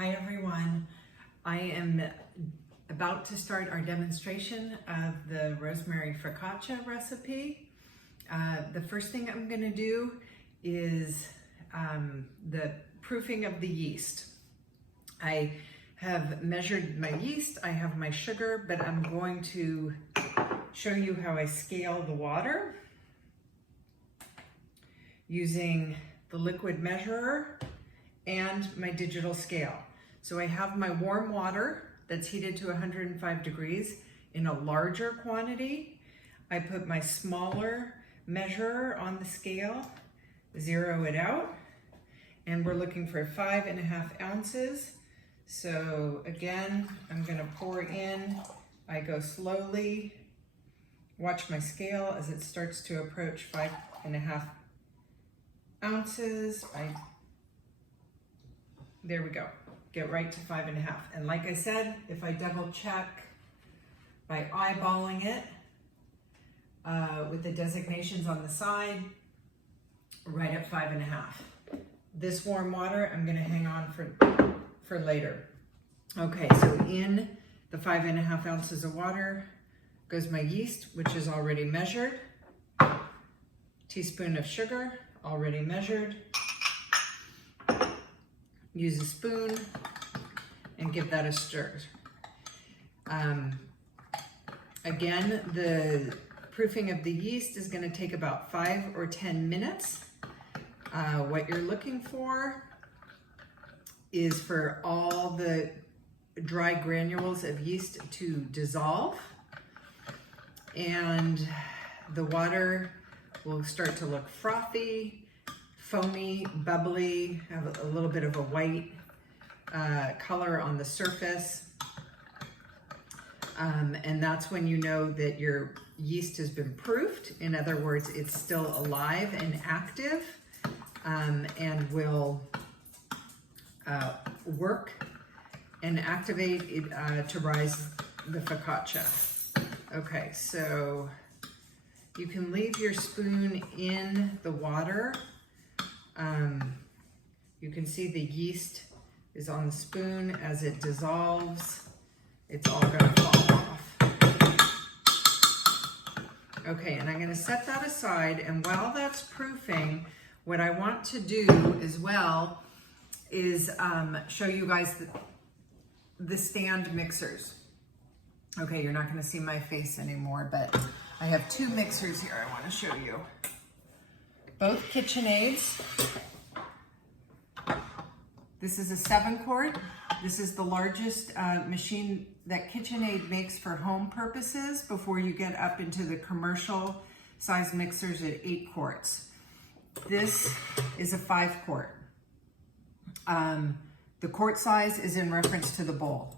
Hi everyone. I am about to start our demonstration of the Rosemary Focaccia recipe. The first thing I'm going to do is the proofing of the yeast. I have measured my yeast, I have my sugar, but I'm going to show you how I scale the water using the liquid measurer and my digital scale. So I have my warm water that's heated to 105 degrees in a larger quantity. I put my smaller measurer on the scale, zero it out, and we're looking for 5.5 ounces. So again, I'm gonna pour in, I go slowly, watch my scale as it starts to approach 5.5 ounces. There we go. Get right to 5.5. And like I said, if I double check by eyeballing it with the designations on the side, right at 5.5. This warm water, I'm gonna hang on for later. Okay, so in the 5.5 ounces of water goes my yeast, which is already measured. Teaspoon of sugar, already measured. Use a spoon and give that a stir. Again, the proofing of the yeast is going to take about 5 or 10 minutes. What you're looking for is for all the dry granules of yeast to dissolve, and the water will start to look frothy, foamy, bubbly, have a little bit of a white color on the surface. And that's when you know that your yeast has been proofed. In other words, it's still alive and active, and will work and activate it to rise the focaccia. Okay, so you can leave your spoon in the water. You can see the yeast is on the spoon. As it dissolves, it's all gonna fall off. Okay, and I'm gonna set that aside, and while that's proofing, what I want to do as well is show you guys the stand mixers. Okay, you're not gonna see my face anymore, but I have 2 mixers here I wanna show you. Both KitchenAids. This is a 7-quart. This is the largest machine that KitchenAid makes for home purposes before you get up into the commercial size mixers at 8 quarts. This is a 5-quart. The quart size is in reference to the bowl.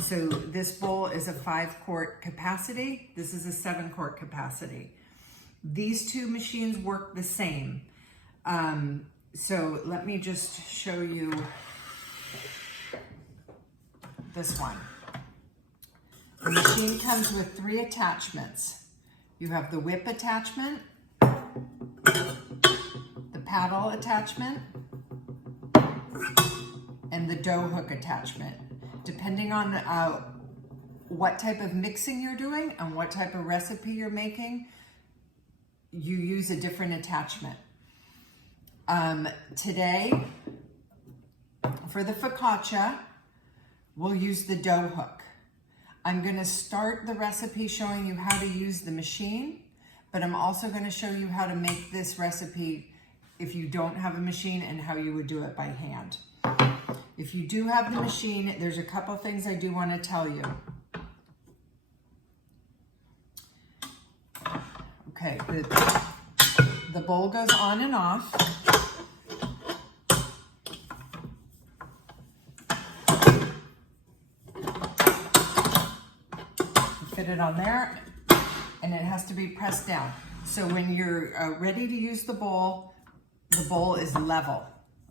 So this bowl is a 5-quart capacity. This is a 7-quart capacity. These 2 machines work the same. So let me just show you this one. The machine comes with 3 attachments. You have the whip attachment, the paddle attachment, and the dough hook attachment. Depending on what type of mixing you're doing and what type of recipe you're making, you use a different attachment. Today, for the focaccia, we'll use the dough hook. I'm gonna start the recipe showing you how to use the machine, but I'm also gonna show you how to make this recipe if you don't have a machine and how you would do it by hand. If you do have the machine, there's a couple things I do wanna tell you. Okay, the bowl goes on and off. Fit it on there, and it has to be pressed down. So when you're ready to use the bowl is level,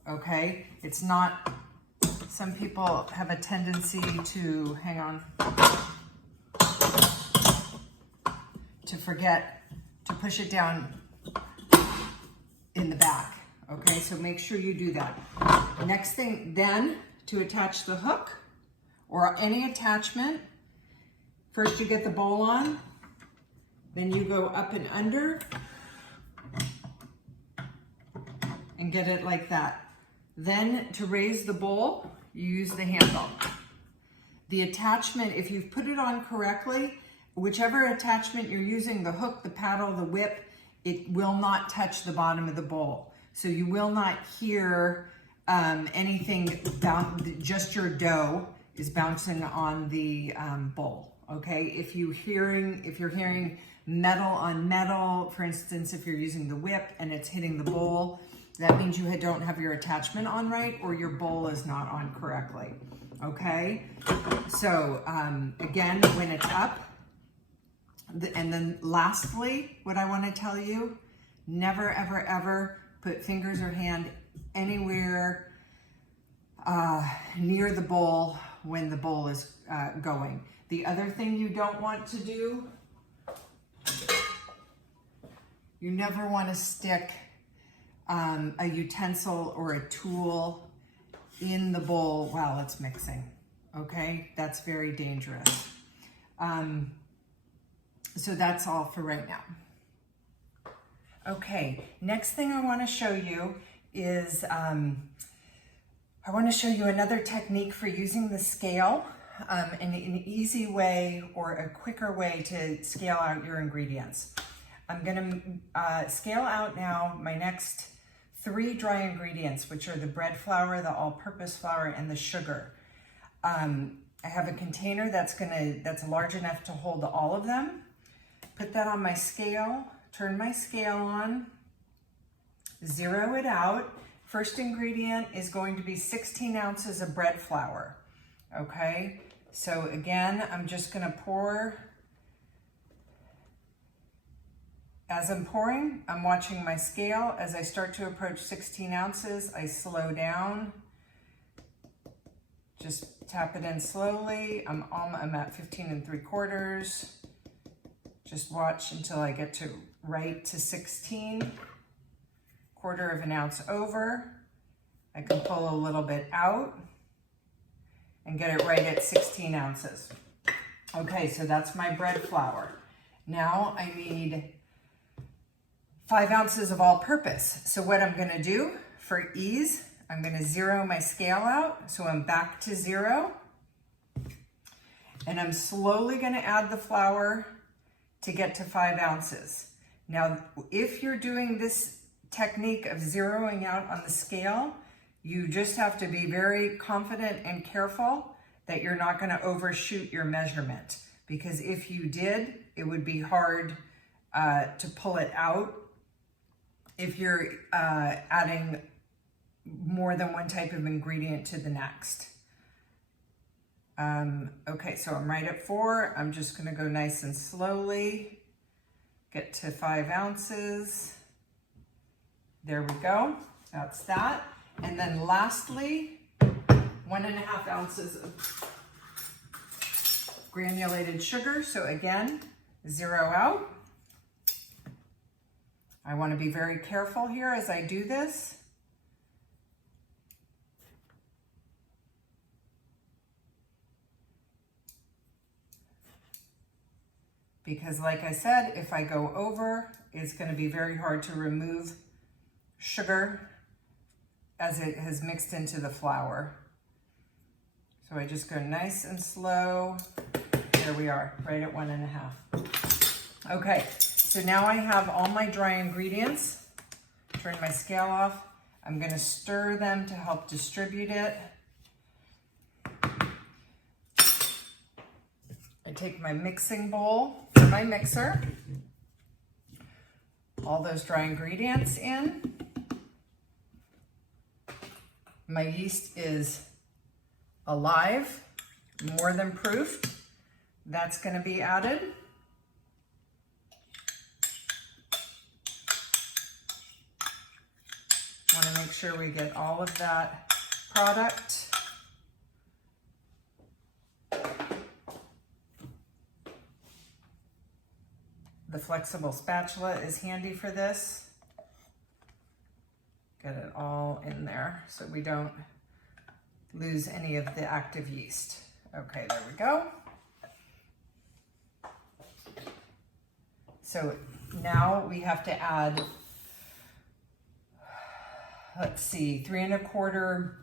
okay? It's not, some people have a tendency to, hang on, to forget to push it down in the back, okay? So make sure you do that. Next thing, then, to attach the hook or any attachment. First you get the bowl on, then you go up and under and get it like that. Then to raise the bowl, you use the handle. The attachment, if you've put it on correctly, whichever attachment you're using, the hook, the paddle, the whip, it will not touch the bottom of the bowl. So you will not hear anything, just your dough is bouncing on the bowl, okay? If you're hearing metal on metal, for instance, if you're using the whip and it's hitting the bowl, that means you don't have your attachment on right or your bowl is not on correctly, okay? So again, when it's up, and then lastly, what I want to tell you, never, ever, ever put fingers or hand anywhere near the bowl when the bowl is going. The other thing you don't want to do, you never want to stick a utensil or a tool in the bowl while it's mixing, okay? That's very dangerous. So that's all for right now. Okay, next thing I want to show you is, I want to show you another technique for using the scale, an easy way or a quicker way to scale out your ingredients. I'm going to scale out now my next 3 dry ingredients, which are the bread flour, the all-purpose flour, and the sugar. I have a container that's large enough to hold all of them. Put that on my scale, turn my scale on, zero it out. First ingredient is going to be 16 ounces of bread flour, okay? So again, I'm just gonna pour. As I'm pouring, I'm watching my scale. As I start to approach 16 ounces, I slow down. Just tap it in slowly. I'm at 15 3/4. Just watch until I get to right to 16, 1/4 of an ounce over. I can pull a little bit out and get it right at 16 ounces. Okay, so that's my bread flour. Now I need 5 ounces of all-purpose. So what I'm gonna do for ease, I'm gonna zero my scale out, so I'm back to 0. And I'm slowly gonna add the flour to get to 5 ounces. Now, if you're doing this technique of zeroing out on the scale, you just have to be very confident and careful that you're not gonna overshoot your measurement, because if you did, it would be hard to pull it out if you're adding more than one type of ingredient to the next. Okay, so I'm right at 4. I'm just gonna go nice and slowly, get to 5 ounces. There we go, that's that. And then lastly, 1.5 ounces of granulated sugar. So again, zero out. I wanna be very careful here as I do this. Because like I said, if I go over, it's gonna be very hard to remove sugar as it has mixed into the flour. So I just go nice and slow. There we are, right at 1.5. Okay, so now I have all my dry ingredients. Turn my scale off. I'm gonna stir them to help distribute it. I take my mixing bowl, my mixer, all those dry ingredients in. My yeast is alive, more than proof. That's gonna be added. Wanna make sure we get all of that product. The flexible spatula is handy for this. Get it all in there so we don't lose any of the active yeast. Okay, there we go. So now we have to add, let's see, 3 1/4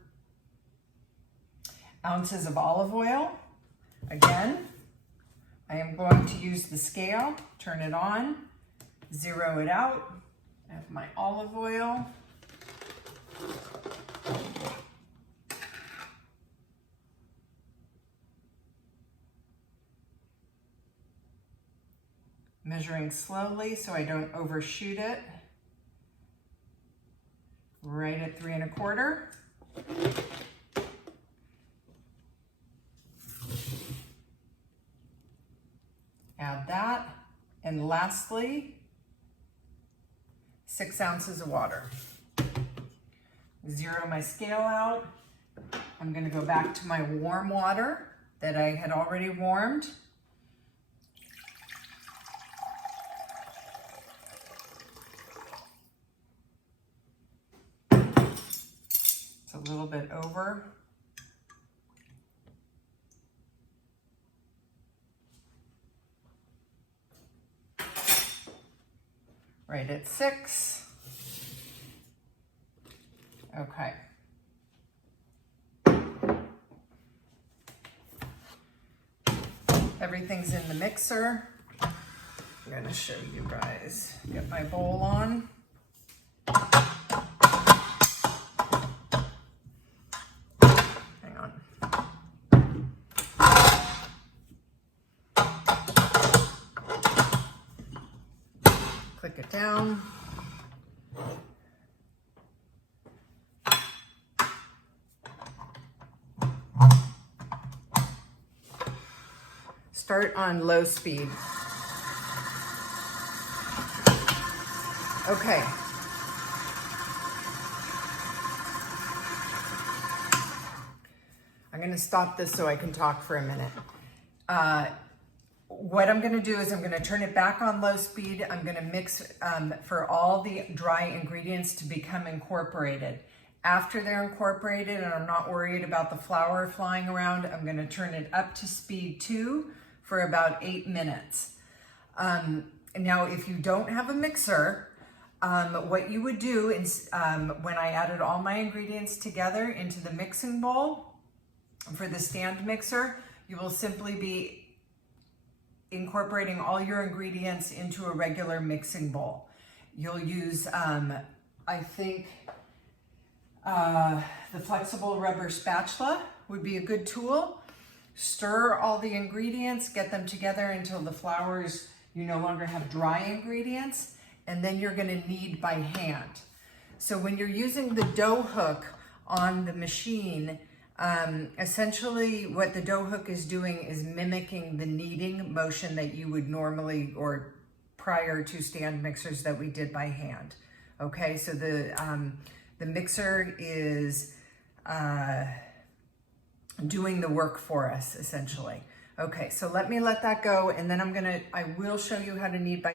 ounces of olive oil. Again, I am going to use the scale, turn it on, zero it out. I have my olive oil. Measuring slowly so I don't overshoot it. Right at 3 1/4. Add that. And lastly, 6 ounces of water. Zero my scale out. I'm going to go back to my warm water that I had already warmed. It's a little bit over. Right at 6. Okay. Everything's in the mixer. I'm gonna show you guys. Get my bowl on. Hang on. Click it down. Start on low speed. Okay. I'm going to stop this so I can talk for a minute. What I'm going to do is I'm going to turn it back on low speed. I'm going to mix for all the dry ingredients to become incorporated. After they're incorporated and I'm not worried about the flour flying around, I'm going to turn it up to speed 2 for about 8 minutes. Now, if you don't have a mixer, what you would do is when I added all my ingredients together into the mixing bowl for the stand mixer, you will simply be incorporating all your ingredients into a regular mixing bowl. You'll use, I think, the flexible rubber spatula would be a good tool. Stir all the ingredients, get them together until the flours, you no longer have dry ingredients, and then you're going to knead by hand. So when you're using the dough hook on the machine, essentially what the dough hook is doing is mimicking the kneading motion that you would normally, or prior to stand mixers that we did by hand. Okay, so the mixer is doing the work for us, essentially. Okay, so let that go, and then I will show you how to knead by